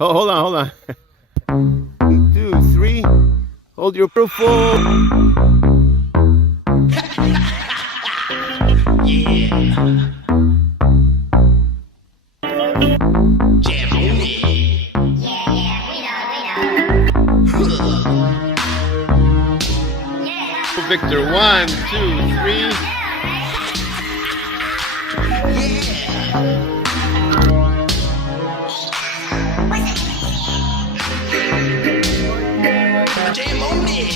Oh, hold on. 1, 2, 3. Hold your profile. Yeah. Jam on it. Yeah, we know. Victor, 1, 2, 3. Jam on it.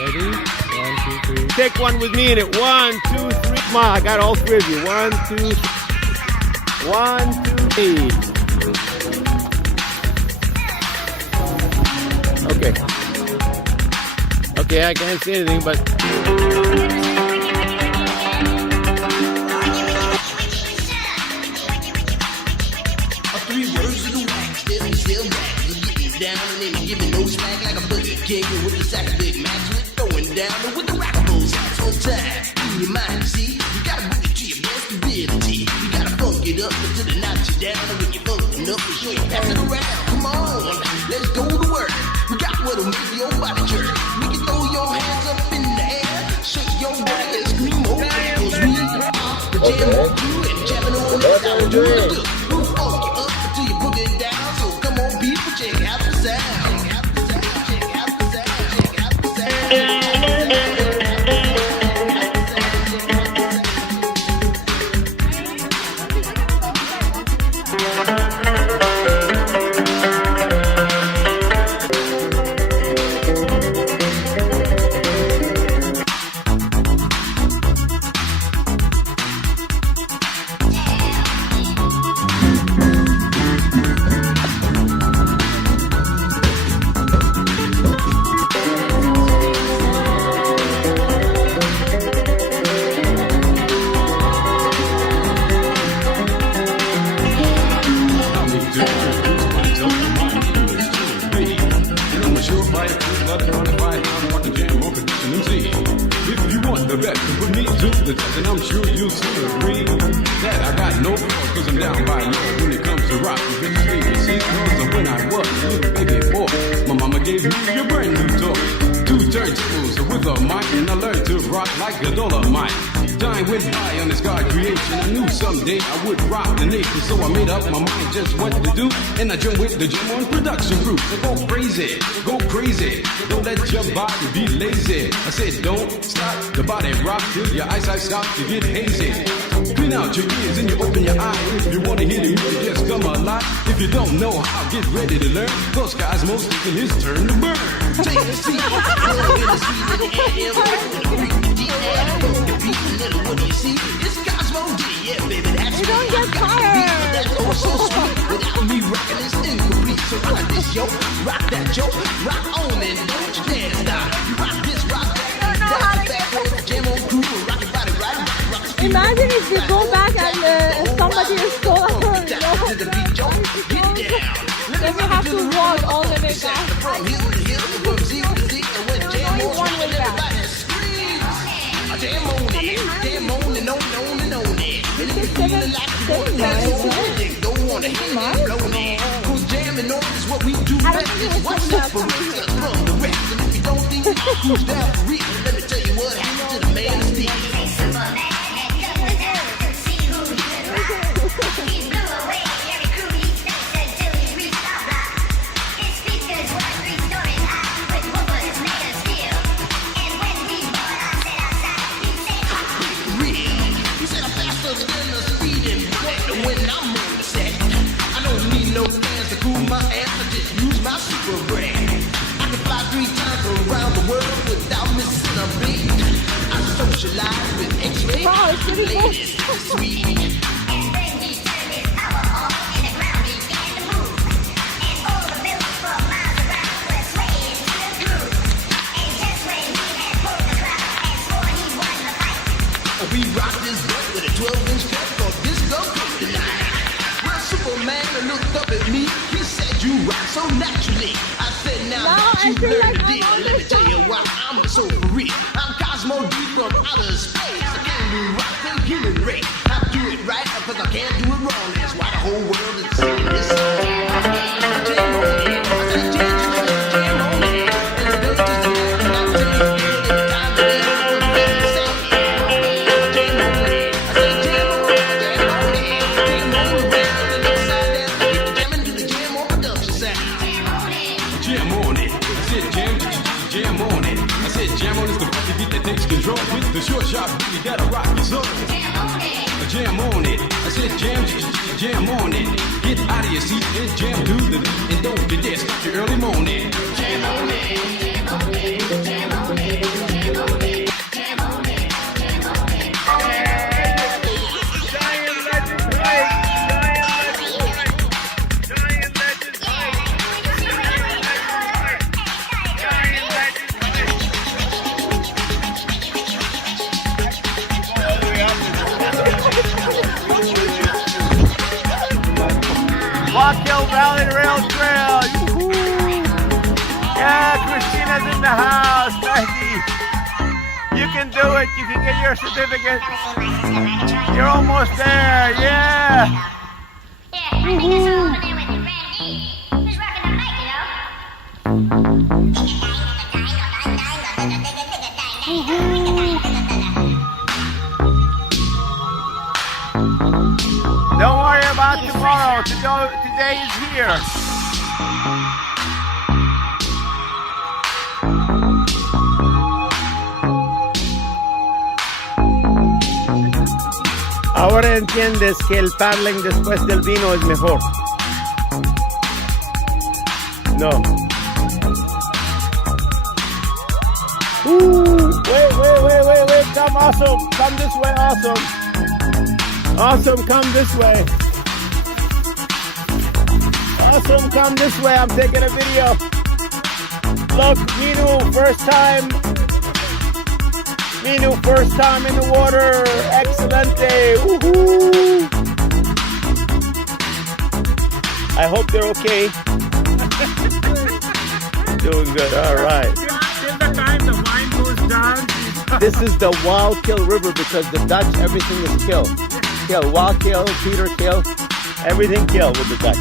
Ready? 1, 2, 3. Take one with me in it. 1, 2, 3. Come on, I got all three of you. 1, 2, 3. 1, 2, 3. Okay. Okay, I can't say anything, but. Three words of the wax, still back. You get me down and then give me no smack like a buddy king with the sack of Big Macs. We're throwing down and with the rockables hats on time. In your mind, see, you gotta bring it to your best ability. You gotta funk it up until they knock you down. And when you're funkin' up, be sure you pass it around. Come on, let's go to work. We got what'll make your body jerk. We can throw your hands up in the air, shake your body and scream over. Cause we are the jam on you and jamming on us. How we do it. We'll funk you up until you book it down. So come on, people, check out the sound. Check out the sound, check out the sound, check out the sound. If you want the best, put me to the test, and I'm sure you'll still agree that I got no flaws, cause I'm down by law when it comes to rock. Bitches need to see, cause when I was a little baby boy, my mama gave me a brand new toy. 2 turntables with a mic, and I learned to rock like a Dolomite. Time went by on this God creation. I knew someday I would rock the nation, so I made up my mind just what to do. And I joined with the Jam On production crew. So go crazy, don't let your body be lazy. I said don't stop the body rock till your eyesight starts to get hazy. Clean out your ears and you open your eyes. If you want to hear the music, just come alive. If you don't know how, get ready to learn. Cause Cosmo's taking his turn to burn. Take a seat, in the seat of the AM, what do you see? It's Cosmo D, yeah, baby, that's You me. don't get I got the tired. beat, but that's all so sweet. Without me rocking, it's incomplete. So rock this, yo, rock that, yo, rock on and don't you dare stop. You rock this, rock that, that's the back row, jam on crew, rock your body right, rock the speed. Imagine if you go back and somebody is so To the beat, yo, get down. then you have to walk all the way back. From hill to hill, from Z to Z, and when jam only on, one way back. everybody screams. Jam on it, jam on and on and on it. And if you're feeling like you want to dance on it, then go on ahead and blow it. Cause jamming on is what we do best. It's what's separates us from the rest. And if you don't think who's down for real, let me tell you what happened to the man of steel. Socialize with X-ray. Wow, it's really good. Ladies, sweet. And then he turned his power off and the ground began to move. And all the buildings for miles around were swaying to the groove. And just when he had pulled the crowd and swore he won the fight, We rock this butt with a 12-inch pep called Disco Kryptonite. Well, Superman looked up at me. He said, you rock so naturally. I said, now Wow, that I you feel learned like the I'm deal, on let me the tell you why I'm so for real. I'm Cosmo D from outer space. I can't do rock the human race. I do it right because I can't do it wrong. That's why the whole world is singing this song. Jam on it. I said jam on it. And it's good just to know that I'm telling you every time that they hear what they say. Jam on it. I said jam on it. Jam on it. Jam on around and upside down. Get the jamming to the jam on production sound. Jam on it. I said jam on it. I said jam on is the funky beat that takes control. With the short sharp beat that'll rock your soul. Jam on it. I said jam on it. Get out of your seat and jam to the beat. And don't you dare stop your early morning. Jam on it. Jam on it. Jam on it. Jam on it. Jam on it. Jam on it. Giant Legend Hike! Giant Legend Hike! Giant Legend Hike! Giant Legend Hike! All the way up. Wallkill Valley Rail Trail! Yoo-hoo. Yeah, Christina's in the house, Maggie! You can do it. You can get your certificate. You're almost there. Yeah. Yeah, I think I saw over there with Randy. He's rocking the mic, you know. Don't worry about tomorrow. Today is here. Ahora entiendes que el paddling después del vino es mejor. No. Wait. Come, Awesome. Come this way, Awesome. Awesome, come this way. Awesome, come this way. I'm taking a video. Look, Minu, first time. Minu, first time in the water. Excelente. Woohoo. I hope they're okay. Doing good. All right. Till the time the wine goes down. This is the Wallkill River because the Dutch, everything is kill. Kill. Wallkill, Peter kill. Everything kill with the Dutch.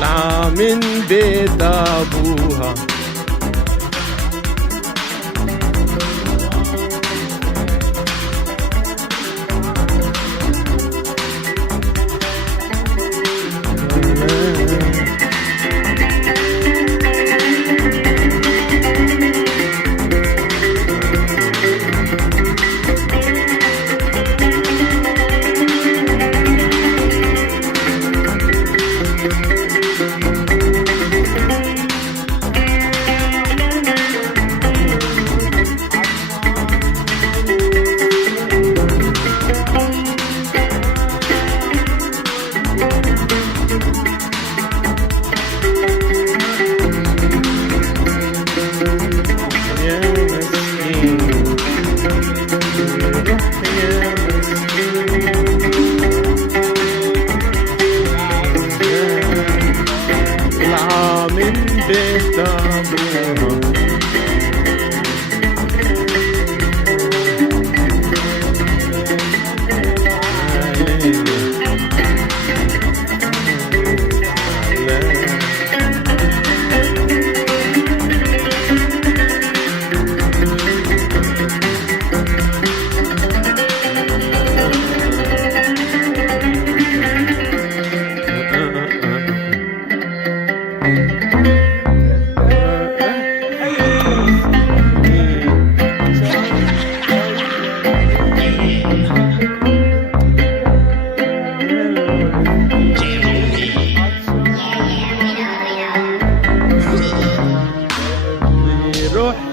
لا من بيت أبوها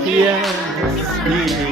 Yes, he is.